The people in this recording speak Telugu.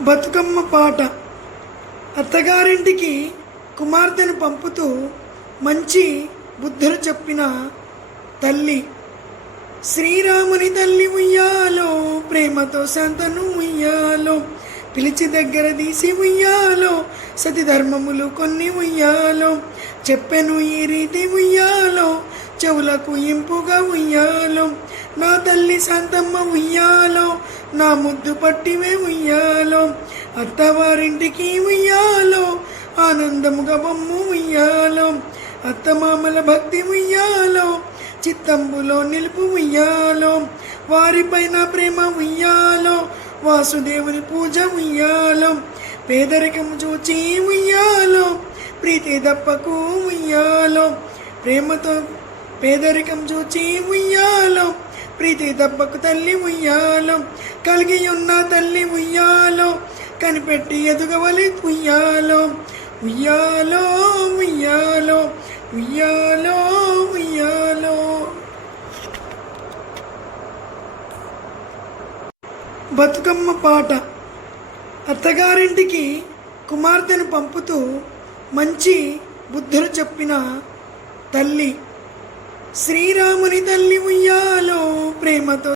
బతుకమ్మ పాట. అత్తగారింటికి కుమార్తెను పంపుతూ మంచి బుద్ధులు చెప్పిన తల్లి. శ్రీరాముని తల్లి ఉయ్యాలో, ప్రేమతో శాంతను ఉయ్యాలో, పిలిచి దగ్గర తీసి ఉయ్యాలో, సతి ధర్మములు కొన్ని ఉయ్యాలో, చెప్పెను ఈ రీతి ఉయ్యాలో, చెవులకు ఇంపుగా ఉయ్యాలో, నా తల్లి శాంతమ్మ ఉయ్యాలో, నా ముద్దు పట్టివే ఉయ్యాలో, అత్తవారింటికి ఉయ్యాలో, ఆనందముగా బొమ్ము ఉయ్యాలో, అత్తమామల భక్తి ఉయ్యాలో, చిత్తంబులో నిలుపు ఉయ్యాలో, వారిపైన ప్రేమ ఉయ్యాలో, వాసుదేవుని పూజ ఉయ్యాలో, పేదరికము చూచి ఉయ్యాలో, ప్రీతి దప్పకు ఉయ్యాలో, ప్రేమతో పేదరికం చూచి ఉయ్యాలో, ప్రీతి దప్పకు తల్లి ఉయ్యాలో, కలిగి ఉన్న తల్లి ఉయ్యాలో, కనిపెట్టి ఎదుగవలి ఉయ్యాలో, ఉయ్యాలో ఉయ్యాలో ఉయ్యాలో ఉయ్యాలో. బతుకమ్మ పాట. అత్తగారింటికి కుమార్తెను పంపుతూ మంచి బుద్ధులు చెప్పిన తల్లి. శ్రీరాముని తల్లి ఉయ్యాలో, ప్రేమతో